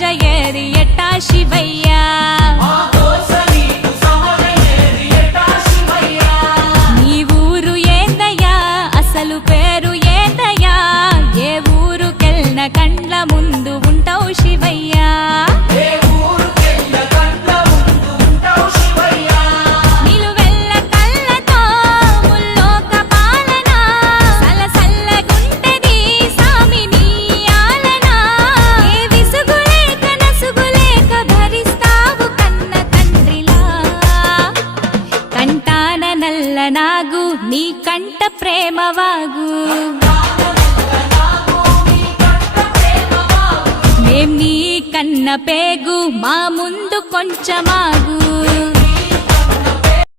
సహజ ఏరి ఎట్టా శివయ్యా నీ ఊరు ఏందయ్యా అసలు పేరు ఏందయ్యా ఏ ఊరుకెళ్ళిన కండ్ల ముందు ఉంటావు శివయ్యా నాగు నీ కంట ప్రేమవాగు మేం నీ కన్న పేగు మా ముందు కొంచెమాగు